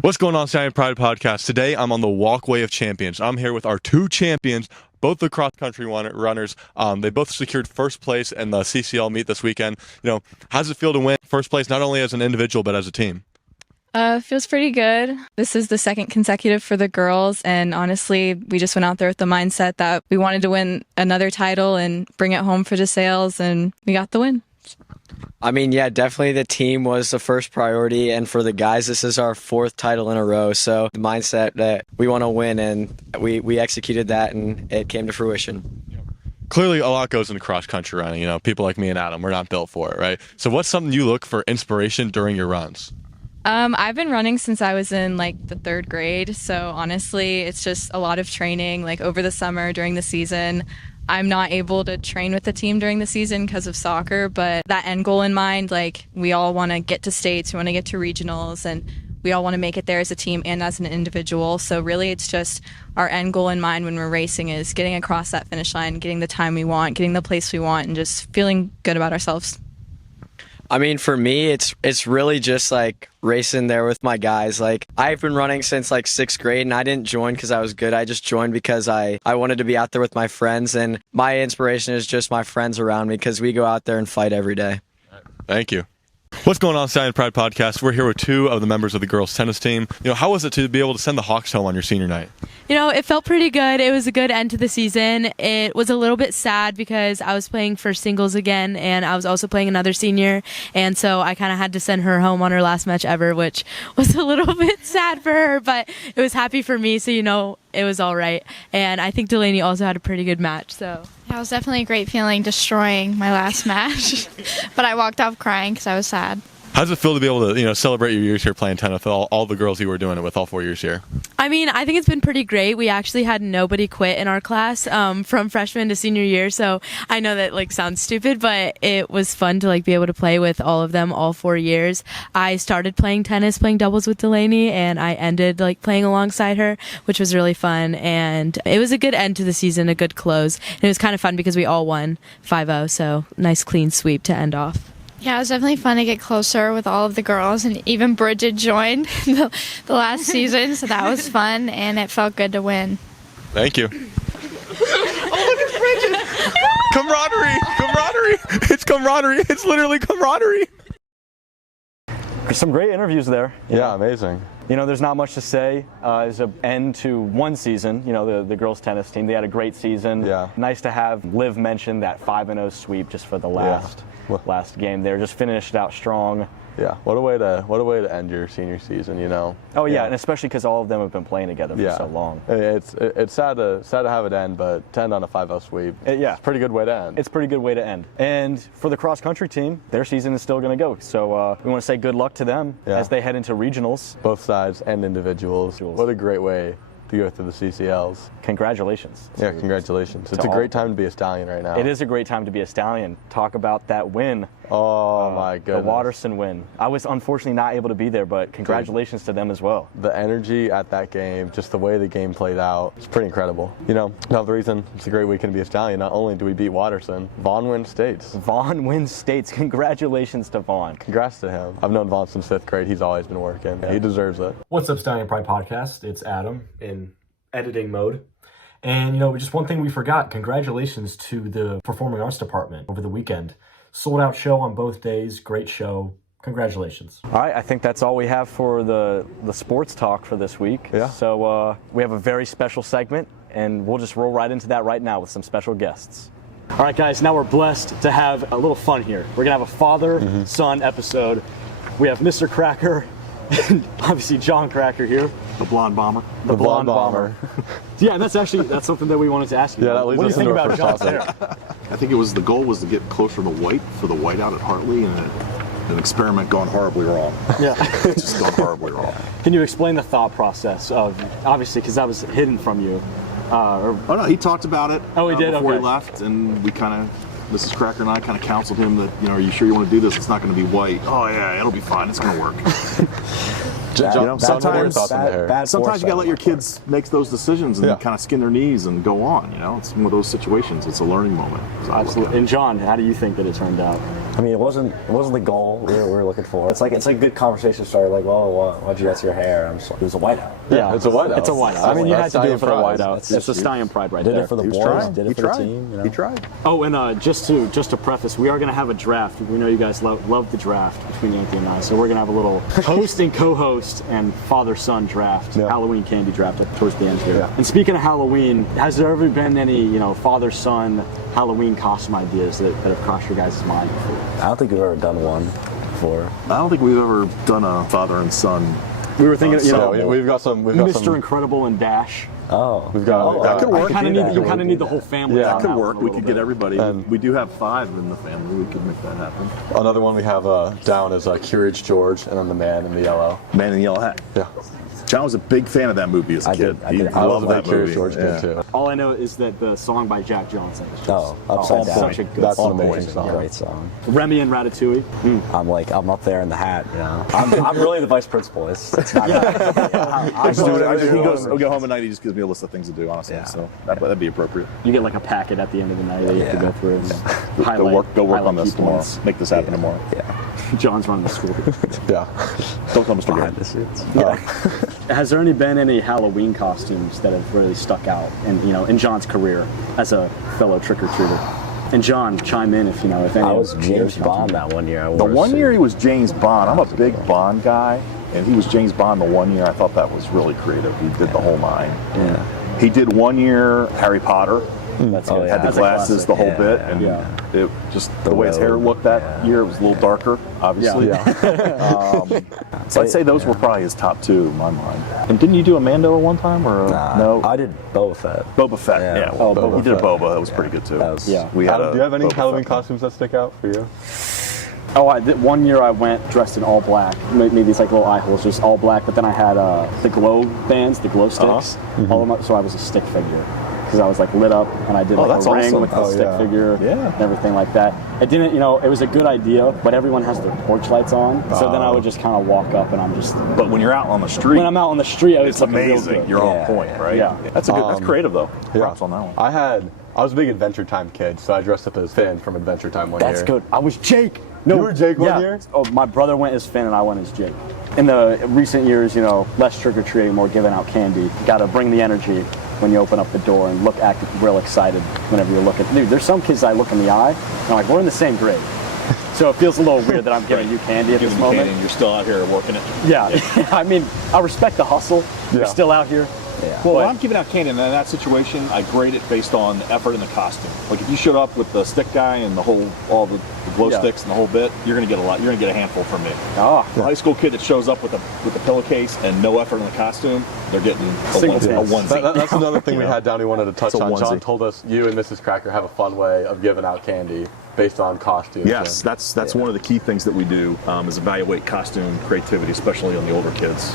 What's going on, Stallion Pride Podcast? Today, I'm on the Walkway of Champions. I'm here with our two champions, both the cross country runners. They both secured first place in the CCL meet this weekend. How does it feel to win first place, not only as an individual, but as a team? Feels pretty good. This is the second consecutive for the girls, and honestly, we just went out there with the mindset that we wanted to win another title and bring it home for the sales, and we got the win. Definitely the team was the first priority, and for the guys, this is our fourth title in a row, so the mindset that we want to win, and we executed that, and it came to fruition. Clearly, a lot goes into cross country running. People like me and Adam, we're not built for it, right? So what's something you look for inspiration during your runs? I've been running since I was in the third grade, so honestly, it's just a lot of training, over the summer, during the season. I'm not able to train with the team during the season because of soccer, but that end goal in mind, we all want to get to states, we want to get to regionals, and we all want to make it there as a team and as an individual. So really, it's just our end goal in mind when we're racing is getting across that finish line, getting the time we want, getting the place we want, and just feeling good about ourselves. For me, it's really just racing there with my guys. I've been running since sixth grade, and I didn't join because I was good. I just joined because I wanted to be out there with my friends, and my inspiration is just my friends around me because we go out there and fight every day. Thank you. What's going on, Stallion Pride Podcast? We're here with two of the members of the girls tennis team. How was it to be able to send the Hawks home on your senior night? It felt pretty good. It was a good end to the season. It was a little bit sad because I was playing for singles again, and I was also playing another senior, and so I kind of had to send her home on her last match ever, which was a little bit sad for her, but it was happy for me, so it was all right. And I think Delaney also had a pretty good match, so... Yeah, it was definitely a great feeling destroying my last match, but I walked off crying because I was sad. How does it feel to be able to, celebrate your years here playing tennis with all the girls you were doing it with all 4 years here? I think it's been pretty great. We actually had nobody quit in our class from freshman to senior year, so I know that sounds stupid, but it was fun to be able to play with all of them all 4 years. I started playing tennis, playing doubles with Delaney, and I ended playing alongside her, which was really fun, and it was a good end to the season, a good close. And it was kind of fun because we all won 5-0, so nice clean sweep to end off. Yeah, it was definitely fun to get closer with all of the girls, and even Bridget joined the last season, so that was fun, and it felt good to win. Thank you. Oh, look at Bridget! Camaraderie! It's camaraderie! It's literally camaraderie! There's some great interviews there. Yeah, amazing. There's not much to say. As an end to one season, the girls tennis team, they had a great season. Yeah. Nice to have Liv mention that 5-0 sweep just for the last game there. Just finished out strong. Yeah, what a way to end your senior season, Oh yeah, and especially because all of them have been playing together for so long. It's sad to have it end, but to end on a 5-0 sweep, it's a pretty good way to end. It's a pretty good way to end. And for the cross country team, their season is still going to go. So we want to say good luck to them as they head into regionals. Both sides and individuals. What a great way to go through the CCLs. Congratulations. Yeah, congratulations. It's a great time to be a Stallion right now. It is a great time to be a Stallion. Talk about that win. Oh my goodness. The Watterson win. I was unfortunately not able to be there, but congratulations to them as well. The energy at that game, just the way the game played out, it's pretty incredible. Another reason it's a great weekend to be a Stallion, not only do we beat Watterson, Vaughn wins states. Vaughn wins states. Congratulations to Vaughn. Congrats to him. I've known Vaughn since 5th grade. He's always been working. Yeah. He deserves it. What's up, Stallion Pride Podcast? It's Adam in editing mode. And, just one thing we forgot. Congratulations to the Performing Arts Department over the weekend. Sold out show on both days. Great show. Congratulations. All right, I think that's all we have for the sports talk for this week. Yeah. So we have a very special segment, and we'll just roll right into that right now with some special guests. All right, guys, now we're blessed to have a little fun here. We're going to have a father-son episode. We have Mr. Kraker and obviously John Kraker here. The blonde bomber. The blonde bomber. Yeah, that's something that we wanted to ask you. Yeah, that leads what do you think into our about first John topic. there? I think the goal was to get closer to the white for the whiteout at Hartley, and an experiment gone horribly wrong. Yeah. It's just gone horribly wrong. Can you explain the thought process of, obviously, because that was hidden from you? Oh no, he talked about it. Oh, he did? Before Okay. he left, and we Mrs. Kraker and I kind of counseled him that, are you sure you want to do this? It's not going to be white. Oh yeah, it'll be fine. It's going to work. Sometimes you gotta let your kids make those decisions and kind of skin their knees and go on. It's one of those situations. It's a learning moment. Absolutely. And John, how do you think that it turned out? I mean, it wasn't the goal we were looking for. It's like a good conversation starter. Like, well, why'd you get to your hair? I'm just like, it was a whiteout. Yeah, it's a whiteout. It's a whiteout. I mean, you had to do it for the whiteout. It's the Stallion pride right Did there. it for the boys. Did it for the team. You know? He tried. Oh, and just to preface, we are going to have a draft. We know you guys love the draft between Anthony and I, so we're going to have a little host and co-host and father-son draft, Halloween candy draft towards the end here. And speaking of Halloween, has there ever been any, father-son Halloween costume ideas that have crossed your guys' mind before? I don't think we've ever done one before. I don't think we've ever done a father and son. We were thinking, we've got some. Mr. Incredible and Dash. Oh, we've got. That could work. You kind of need the whole family. That could work. A We little could get bit. everybody. And we do have 5 in the family. We could make that happen. Another one we have down is Curious George, and then the man in the yellow. Man in the Yellow Hat. Yeah. John was a big fan of that movie as a kid. He I love loved that Curious movie. George game too. All I know is that the song by Jack Johnson is just Upside Down. such a good That's song. an amazing song. Great song. Remy and Ratatouille. I'm up there in the hat. You know, I'm really the vice principal. It's not. I just do whatever. He goes. I'll go home at night. He just gives me a list of things to do. Honestly, so that'd be appropriate. You get like a packet at the end of the night that you have to go through. And Go work on this key tomorrow. points. Make this happen tomorrow. John's running the school. Yeah. Don't tell Mr. Behind Green. the scenes. Has there been any Halloween costumes that have really stuck out in John's career as a fellow trick-or-treater? And John, chime in if any. I was James Bond that one year. The one year he was James Bond. I'm a big Bond guy, and he was James Bond the one year. I thought that was really creative. He did the whole 9. Yeah. He did one year Harry Potter. That's Oh, it. yeah. Had the That's a glasses, classic. the whole Yeah, bit, yeah. and it just the way his hair robe, looked that year, it was a little darker, obviously. So I'd say those were probably his top 2 in my mind. And didn't you do a Mando at one time, or no? I did Boba Fett. Boba Fett. Yeah. Yeah. Oh, Boba. He did a Fett. Boba. That was pretty good too. That was- Yeah. We had Adam, do you have any Boba Halloween Fett. costumes that stick out for you? One year I went dressed in all black. Made these little eye holes, just all black. But then I had the glow bands, the glow sticks. All of my, so I was a stick figure. Because I was lit up, and I did that's a ring awesome. with the stick figure and everything like that. It didn't, it was a good idea, but everyone has their porch lights on, so then I would just kind of walk up, and I'm just. But when you're out on the street, When I'm out on the street, it's amazing. You're on Yeah. point, right? Yeah. That's a good. That's creative though. Props on that one. I was a big Adventure Time kid, so I dressed up as Finn from Adventure Time one year. That's good. I was Jake. No, You were Jake one year? Oh, my brother went as Finn, and I went as Jake. In the recent years, less trick or treating, more giving out candy. Got to bring the energy when you open up the door and act real excited whenever you're looking. Dude, there's some kids I look in the eye, and I'm like, we're in the same grade. So it feels a little weird that I'm giving you candy at this moment. And you're still out here working it. Yeah, I mean, I respect the hustle. You're still out here. Yeah. Well, when I'm giving out candy in that situation, I grade it based on the effort and the costume. Like if you showed up with the stick guy and all the glow sticks and the whole bit, you're gonna get a lot. You're gonna get a handful from me. The high school kid that shows up with the pillowcase and no effort in the costume, they're getting a onesie. That's another thing we had down we wanted to touch It's a on. John onesie. told us you and Mrs. Kraker have a fun way of giving out candy based on costumes. Yes, that's one of the key things that we do is evaluate costume creativity, especially on the older kids.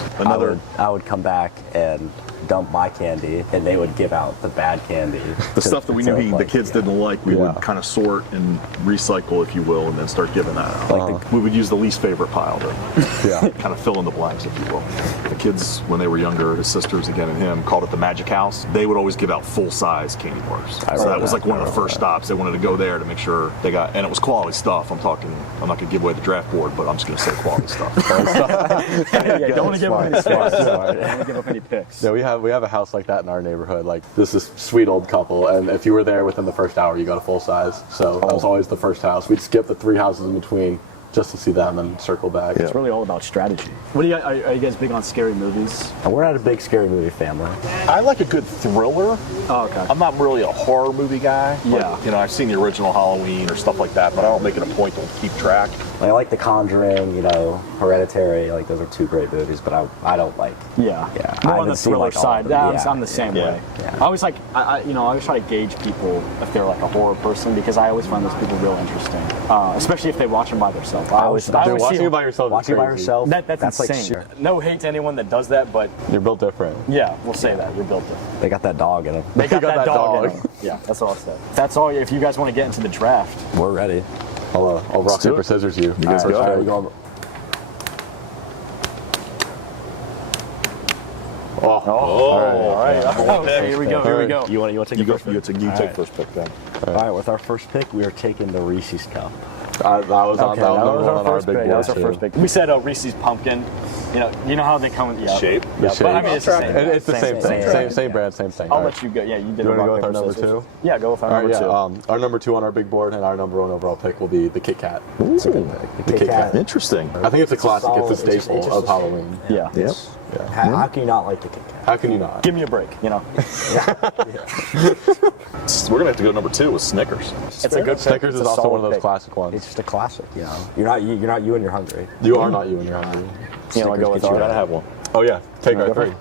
I would come back and dump my candy, and they would give out the bad candy. The stuff that we knew the kids didn't like, we would kind of sort and recycle, if you will, and then start giving that out. We would use the least favorite pile to kind of fill in the blanks, if you will. The kids, when they were younger, his sisters, again, and him, called it the Magic House. They would always give out full-size candy bars. So that was like one of the first stops. They wanted to go there to make sure they got, and it was quality stuff. I'm not going to give away the draft board, but I'm just going to say quality stuff. Don't want to give up any picks. Don't want to give up any picks. Yeah, we have a house like that in our neighborhood. Like this is sweet old couple, and if you were there within the first hour, you got a full size. So that was always the first house. We'd skip the 3 houses in between just to see them and circle back. It's really all about strategy. What are you guys big on scary movies? We're not a big scary movie family. I like a good thriller. Oh, okay. I'm not really a horror movie guy. Yeah. Like, I've seen the original Halloween or stuff like that, but I don't make it a point to keep track. I like The Conjuring, Hereditary. Like those are 2 great movies, but I don't like. Yeah. Yeah. I More on haven't the seen, thriller like, all side. of them. I'm the same way. Yeah. I always I always try to gauge people if they're like a horror person because I always find those people real interesting, especially if they watch them by themselves. I always Watching it by yourself. Watching by yourself. That's insane. like no hate to anyone that does that, but You're built different. yeah, we'll say that you're built different. They got that dog in them. They got got that that dog. In dog. them. Yeah, that's all I said. That's all. If you guys want to get into the draft, We're ready. I'll rock, do paper, it. scissors you. You guys All go. right, We go. all right. Okay, here we go. Here we go. You want to take the first pick? You take first pick then. All right, with our first pick, we are taking the Reese's Cup. That was on our big board. That was our first pick. We said Reese's pumpkin. You know how they come with shape. The But shape. I mean, it's the same. It's the same thing. Same brand, same thing. I'll let you go. Yeah, you did. You want to go with our rock, number paper, 2? scissors. Yeah, go with our number 2. Our number 2 on our big board and our number 1 overall pick will be the Kit Kat. It's a good pick. The Kit Kat. Interesting. I think it's a classic. It's a solid- staple it's just of a Halloween. Yeah. Yep. Yeah. How can you not like the Kit Kat? How can you not? Give me a break. You know. We're gonna have to go number 2 with Snickers. It's a good pick. Snickers It's is a also solid one of those pick. classic ones. It's just a classic, you know. You're not you when you're hungry. You are not you when you're hungry. You know, I go with You our gotta have one. Oh yeah, take our Go for 3. it.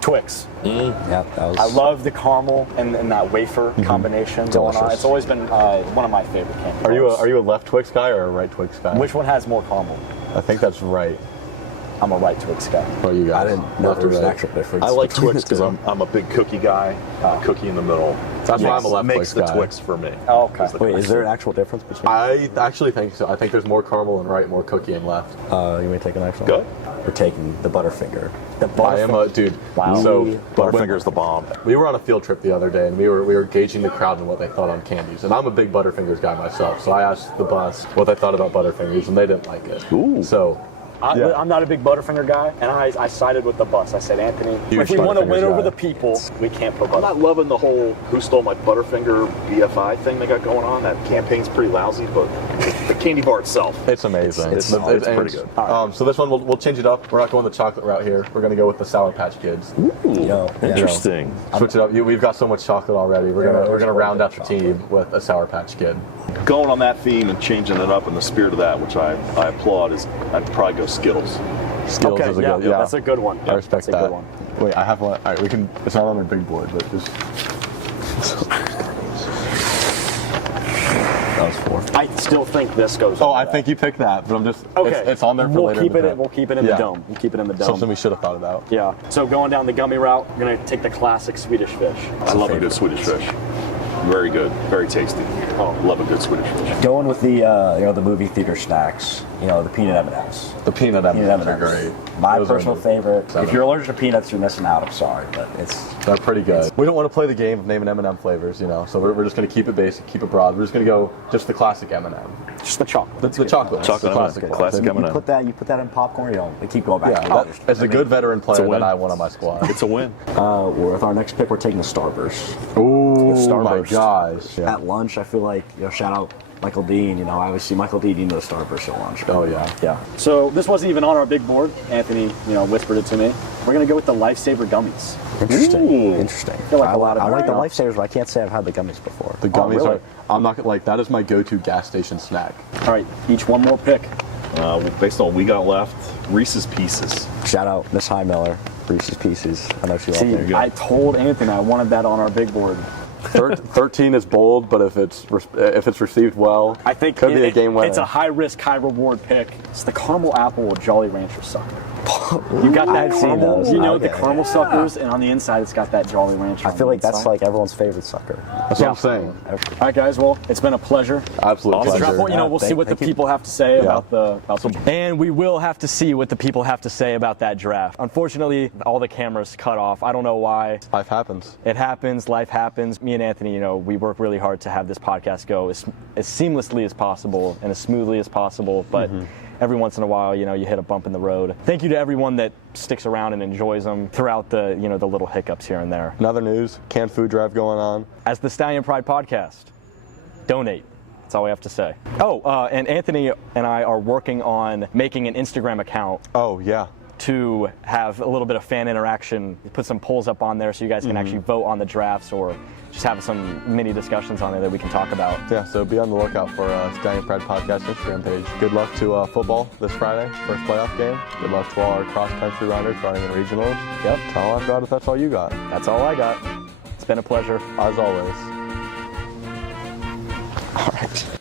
Twix. Yep, that was. I love the caramel and that wafer combination going on. Delicious. It's always been one of my favorite candy bars. Are you a left Twix guy or a right Twix guy? Which one has more caramel? I think that's right. I'm a right Twix guy. What you guys? I didn't know Left there or was an right? actual difference. I like between Twix the because two. I'm a big cookie guy. Cookie in the middle. That's why I'm a left makes Twix the guy. Twix for me. Oh, okay. Wait, is there an actual difference between? I actually think so. I think there's more caramel in right, more cookie in left. You may take the next one. Go. We're taking the Butterfinger. I am a dude. Wow. So Butterfinger's the bomb. we were on a field trip the other day, and we were gauging the crowd and what they thought on candies. And I'm a big Butterfingers guy myself, so I asked the bus what they thought about Butterfingers, and they didn't like it. Ooh. So yeah. I'm not a big Butterfinger guy, and I sided with the bus. I said, Anthony, Huge if we want to Butterfingers win over guy. the people, we can't put I'm Butterfinger. not loving the whole "Who Stole My Butterfinger" BFI thing they got going on. That campaign's pretty lousy, but the candy bar itself. It's amazing. It's pretty good. So this one we'll change it up. We're not going the chocolate route here. We're going to go with the Sour Patch Kids. Interesting. Switch it up. We've got so much chocolate already. We're gonna round out the team with a Sour Patch Kid. Going on that theme and changing it up in the spirit of that, which I applaud, is I'd probably go Skittles. Skittles Okay, is a yeah, good. Yeah, that's a good one. I respect That's a that. good one. Wait, I have one. All right, we can. It's not on our big board, but just. That was 4. I still think this goes. Oh, over I that. think you picked that, but I'm just. Okay, It's on there for later. We'll keep it in the dome. We'll keep it in the dome. Something we should have thought about. Yeah. So going down the gummy route, we're gonna take the classic Swedish fish. I love a good Swedish fish. Very good. Very tasty. Oh, love a good Swedish fish. Going with the the movie theater snacks, the peanut M&Ms. The peanut M&Ms Peanut are M&Ms. great. My Those are personal the- favorite. Seven. If you're allergic to peanuts, you're missing out. I'm sorry, but They're pretty good. We don't want to play the game of naming M&M flavors, so we're just going to keep it basic, keep it broad. We're just going to go just the classic M&M. Just the chocolate. The chocolate. Chocolate the M&M. classic one. Classic you M&M. put that in popcorn. They keep going back. Yeah, to as a good veteran player win. that I want on my squad. It's a win. With our next pick, we're taking the Starburst. Oh my Starburst. gosh. Yeah. At lunch, I feel like shout out Michael Dean. I always see Michael Dean eating the Starburst at lunch. Oh yeah. Yeah. So this wasn't even on our big board. Anthony, whispered it to me. We're gonna go with the Lifesaver gummies. Interesting. Ooh. Interesting. feel like a lot of I like the them. Lifesavers, but I can't say I've had the gummies before. The gummies really? are. I'm not gonna that is my go-to gas station snack. All right, each one more pick. Based on what we got left, Reese's Pieces. Shout out Miss High Miller, Reese's Pieces. I know she See, loved it. I told Anthony I wanted that on our big board. 13 is bold, but if it's received well, I think could be a game winner. It's a high risk, high reward pick. It's the caramel apple with Jolly Rancher sucker. You got that I've seen caramel, those. the Okay. caramel suckers, and on the inside it's got that Jolly Rancher. I feel like that's like everyone's favorite sucker. That's what I'm saying. All right, guys. Well, it's been a pleasure. Absolute This pleasure. draft, we'll see what the people have to say Yeah. about the. And we will have to see what the people have to say about that draft. Unfortunately, all the cameras cut off. I don't know why. Life happens. It happens. Life happens. Me and Anthony, we work really hard to have this podcast go as seamlessly as possible and as smoothly as possible. But every once in a while, you hit a bump in the road. Thank you to everyone that sticks around and enjoys them throughout the, the little hiccups here and there. In other news, canned food drive going on. As the Stallion Pride podcast, donate. That's all we have to say. Oh, and Anthony and I are working on making an Instagram account Oh yeah. to have a little bit of fan interaction, put some polls up on there so you guys can actually vote on the drafts or just have some mini discussions on there that we can talk about. Yeah, so be on the lookout for Stallion Pride Podcast Instagram page. Good luck to football this Friday, first playoff game. Good luck to all our cross country runners running in regionals. Yep. That's all I've got if that's all you got. That's all I got. It's been a pleasure. As always. All right.